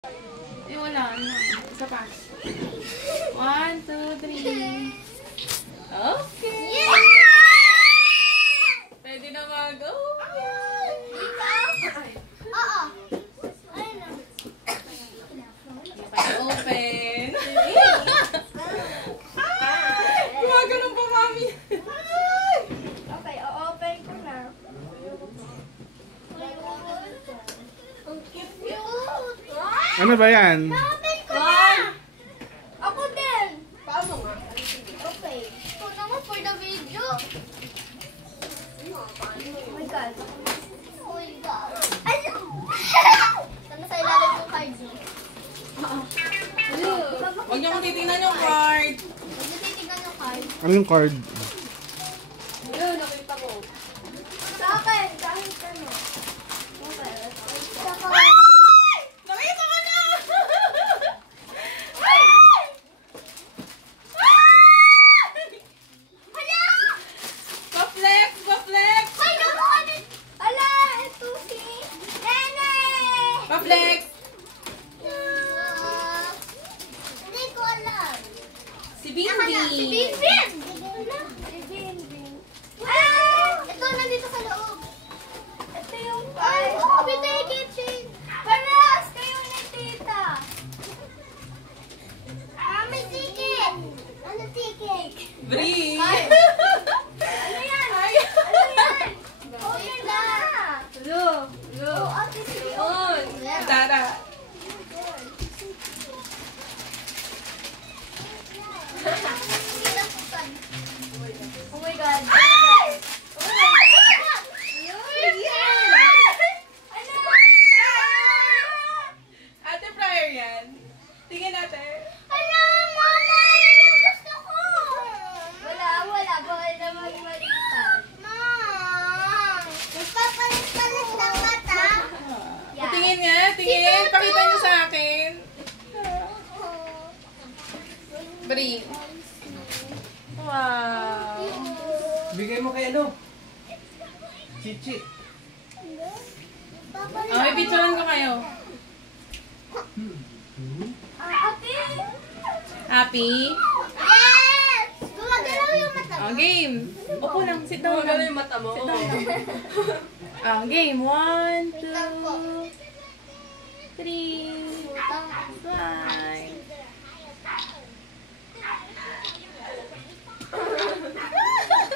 Eh, wala. Ano? Isa pa. 1, 2, 3. Okay. Yeah! Pwede na mag-go. Oo. Open. Gumagano'n pa, mami. Okay, o-open ko na. Ang cute. Ano ba yan? Na-open ko na! Ako din! Paano nga? Okay. Ito naman for the video. Oh my God. Oh my God. Ano? Sana sa ilalim yung card mo. Huwag niyo kong titignan yung card. Huwag niyo titignan yung card. Ano yung card? Yun, nakita ko. Sa akin, kahit ano. Okay. Saka... Nakita ko na! Hala! Pa-flex! Pa-flex! Ay, naku! Hala! Ito si... Nene! Pa-flex! Hindi ko alam. Si Bingbing! Si Bingbing! Si Bingbing. Ah! Ito, nandito sa loob. Ito yung... Ay, ito yung kitchen. Paras! Kayo ni tita. Ah, may ticket. Ano ticket? Brie! Ay. Ano yan? Ay. Ano yan? Oh, yan na. Lo! Oh, ate, sige. On! Tara! Oh my God. Ay! Oh my God. Ano? Ate Fryer yan. Tingin natin. Hala, mama! Gusto ko! Wala. Bawal na magmalitan. Mom! Magpapalit-palit ng mata? Yeah. Tingin nga, tingin. Pakita niyo sa akin. Brie. Wow. Bigay mo kay ano? Chichi. Oh, may picturean ko kayo. Ate! Happy? Yes! Gumagalaw yung mata mo. Oh, game. Upo lang. Sit down lang. yung mata mo. Sit down lang. Oh, game. 1, 2, 3, 5.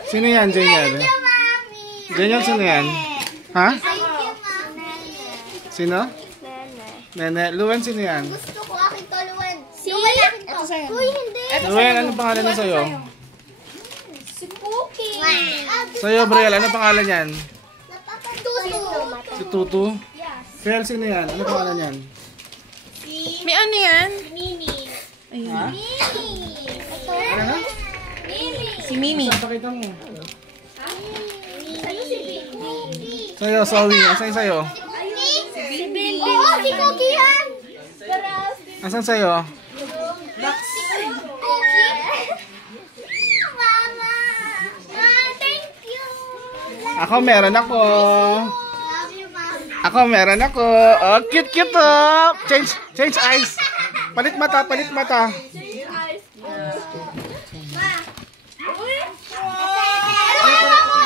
Sino yan, Jeniel? Thank you, Mami! Jeniel, sino yan? Ha? Thank you, Mami! Sino? Nene. Nene. Luwen, sino yan? Gusto ko aking tuluan. Si? Ito sa'yo. Uy, hindi. Luwen, anong pangalan na sa'yo? Si Cookie. Sa'yo, Brielle, anong pangalan yan? Tutu. Si Tutu? Yes. Fel, sino yan? Anong pangalan yan? May ano yan? Mimi. Ha? Mimi. Ito. Ano na? Mimi. Si Mimi. Saan pakita mo? Ano si Bibi? Sa'yo, sorry. Asan sa'yo? Si Bibi. Oo, si Cookie yan. Asan sa'yo? Cookie. Mama. Ma, thank you. Ako, meron ako. Love you, Mama. Ako, meron ako. Oh, cute, cute, oh. Change eyes. Palit mata, palit mata. Ma. Uy. Ano ako?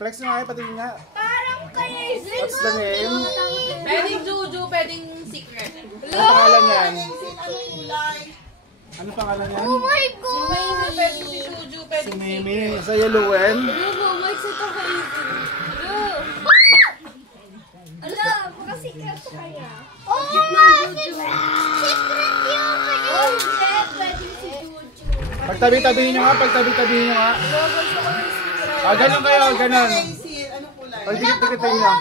Flex nga kayo, patingin nga. Parang kay What's the name? Pwedeng Juju, pwedeng Secret. Ano pangalan yan? Ano pangalan yan? Oh my God. Pwedeng si Juju, Si pwedeng Mimi. Sa'yo, Luwen. Ala, makasikat sa kanya. Oh, secret yun. Oh, hindi. Pwedeng si Juju. Pagtabi-tabihin nyo nga, pagtabi-tabihin nyo nga. Ah, ganun kayo, ganun. Pagdikit-dikitin nyo.